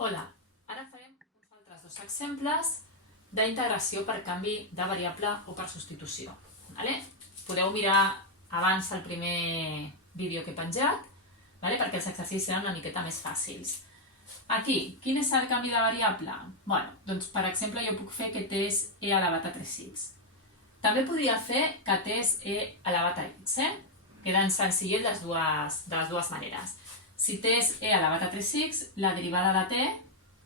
Hola, ara farem uns altres dos exemples d'integració per canvi de variable o per substitució. Podeu mirar abans el primer vídeo que he penjat, perquè els exercicis seran una miqueta més fàcils. Aquí, quin és el canvi de variable? Doncs per exemple jo puc fer que t és e elevat a 3x. També podria fer que t és e elevat a x, queden senzillet de les dues maneres. Si t és e elevat a 3x, la derivada de t,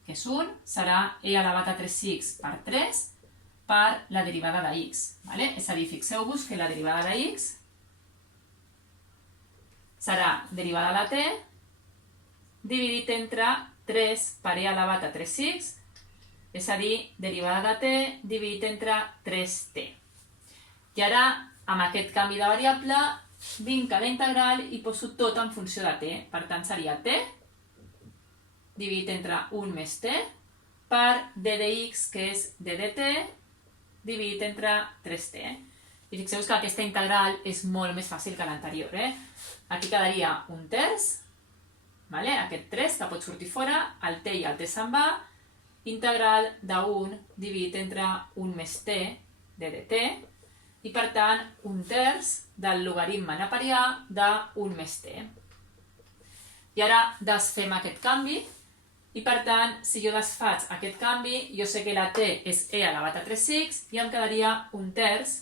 que és 1, serà e elevat a 3x per 3 per la derivada de x. És a dir, fixeu-vos que la derivada de x serà derivada de t dividit entre 3 per e elevat a 3x, és a dir, derivada de t dividit entre 3t. I ara, amb aquest canvi de variable, vinc a la integral i poso tot en funció de t. Per tant, seria t dividit entre 1 més t per d de x, que és d de t, dividit entre 3t. I fixeu-vos que aquesta integral és molt més fàcil que l'anterior. Aquí quedaria un terç, aquest 3 que pot sortir fora, el t i el t se'n va, integral de 1 dividit entre 1 més t, d de t, i per tant un terç del logaritme neperià de 1 més t. I ara desfem aquest canvi, i per tant, si jo desfaig aquest canvi, jo sé que la t és e elevat a 3x i em quedaria un terç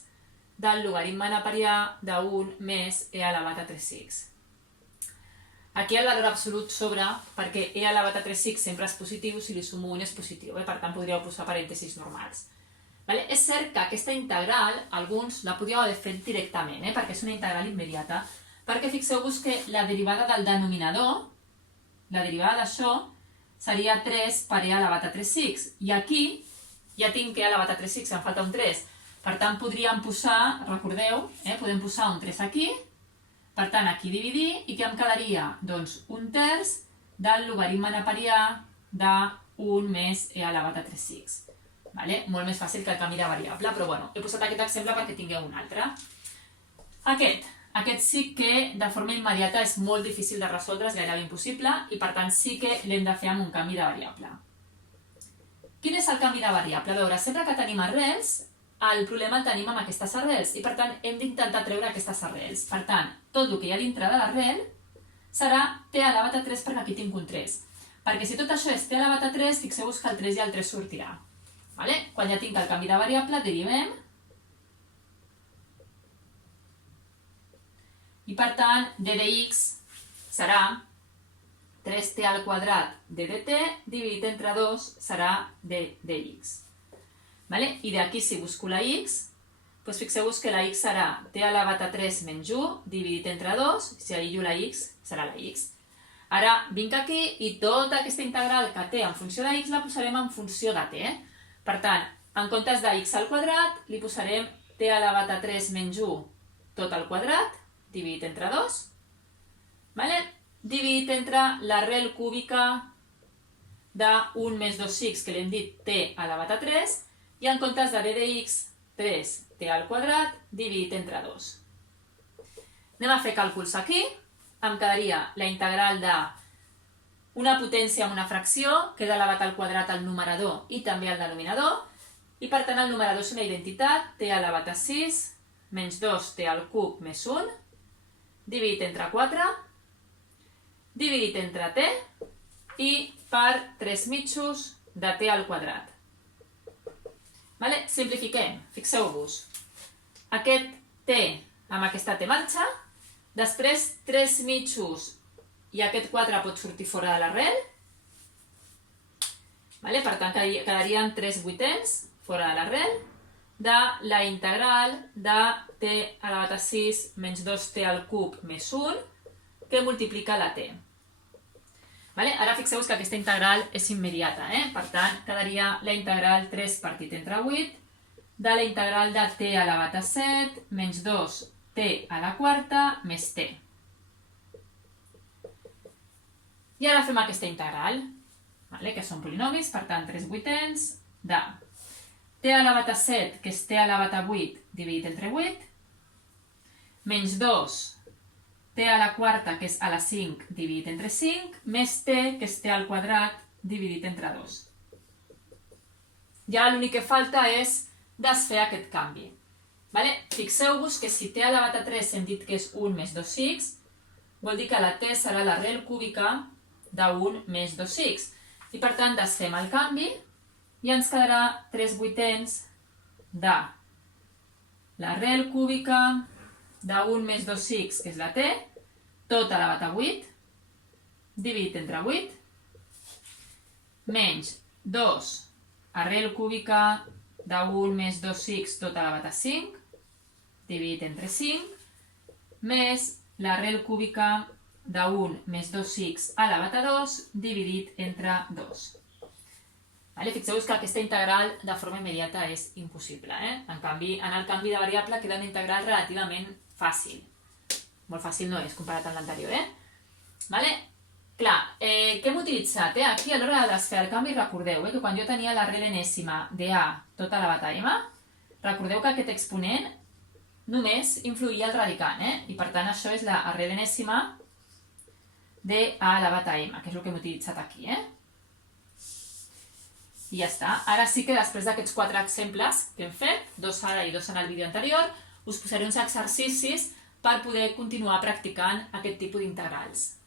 del logaritme neperià de 1 més e elevat a 3x. Aquí el valor absolut sobra perquè e elevat a 3x sempre és positiu si li sumo 1 és positiu, per tant podríeu posar parèntesis normals. És cert que aquesta integral, alguns la podríeu haver fet directament, perquè és una integral immediata, perquè fixeu-vos que la derivada del denominador, la derivada d'això, seria 3 per e elevat a 3x. I aquí ja tinc e elevat a 3x, em falta un 3. Per tant, podríem posar, recordeu, podem posar un 3 aquí, per tant, aquí dividir, i què em quedaria? Doncs un terç del logaritme neperià de 1 més e elevat a 3x. Molt més fàcil que el canvi de variable, però he posat aquest exemple perquè tingueu un altre. Aquest sí que de forma immediata és molt difícil de resoldre, és gairebé impossible, i per tant sí que l'hem de fer amb un canvi de variable. Quin és el canvi de variable? A veure, sempre que tenim arrels, el problema el tenim amb aquestes arrels, i per tant hem d'intentar treure aquestes arrels. Per tant, tot el que hi ha dintre de l'arrel serà t elevat a 3 perquè aquí tinc un 3. Perquè si tot això és t elevat a 3, fixeu-vos que el 3 i el 3 sortirà. Quan ja tinc el canvi de variable, derivem. I per tant, d de x serà 3t al quadrat d de t dividit entre 2 serà d de x. I d'aquí, si busco la x, fixeu-vos que la x serà t elevat a 3 menys 1 dividit entre 2, si aïllo la x, serà la x. Ara vinc aquí i tota aquesta integral que té en funció de x la posarem en funció de t. Per tant, en comptes de x al quadrat, li posarem t elevat a 3 menys 1 tot al quadrat, dividit entre 2, dividit entre l'arrel cúbica de 1 més 2x, que li hem dit t elevat a 3, i en comptes de d de x, 3t al quadrat, dividit entre 2. Anem a fer càlculs aquí. Em quedaria la integral d'una potència amb una fracció, que és elevat al quadrat al numerador i també al denominador, i per tant el numerador és una identitat, t elevat a 6 menys 2t al cub més 1, dividit entre 4, dividit entre t, i per 3 mitjos de t al quadrat. Simplifiquem, fixeu-vos. Aquest t amb aquesta t marxa, després 3 mitjos i aquest 4 pot sortir fora de l'arrel. Per tant, quedarien 3 vuitens fora de l'arrel de la integral de t elevat a 6 menys 2t al cub més 1 que multiplica la t. Ara fixeu-vos que aquesta integral és immediata. Per tant, quedaria la integral 3 partit entre 8 de la integral de t elevat a 7 menys 2t a la quarta més t. I ara fem aquesta integral, que són polinomis, per tant 3 vuitens de t elevat a 7, que és t elevat a 8, dividit entre 8, menys 2 t a la quarta, que és a la 5, dividit entre 5, més t, que és t al quadrat, dividit entre 2. Ja l'únic que falta és desfer aquest canvi. Fixeu-vos que si t elevat a 3 hem dit que és 1 més 2x, vol dir que la t serà l'arrel cúbica de 1 més 2x. I per tant desfem el canvi i ens quedarà 3/8 de l'arrel cúbica de 1 més 2x, que és la t, tot elevat a 8, dividit entre 8, menys 2 arrel cúbica de 1 més 2x tot elevat a 5, dividit entre 5, més l'arrel cúbica de 1 més 2x elevat a 2, dividit entre 2. Fixeu-vos que aquesta integral de forma immediata és impossible. En canvi, en el canvi de variable queda una integral relativament fàcil. Molt fàcil no és, comparat amb l'anterior. Clar, què hem utilitzat? Aquí a l'hora de desfer el canvi recordeu que quan jo tenia l'arrel enèsima de a tot elevat a m, recordeu que aquest exponent només influïa al radicant, i per tant això és l'arrel enèsima de a elevat a m, que és el que hem utilitzat aquí. I ja està. Ara sí que després d'aquests 4 exemples que hem fet, 2 ara i 2 en el vídeo anterior, us posaré uns exercicis per poder continuar practicant aquest tipus d'integrals.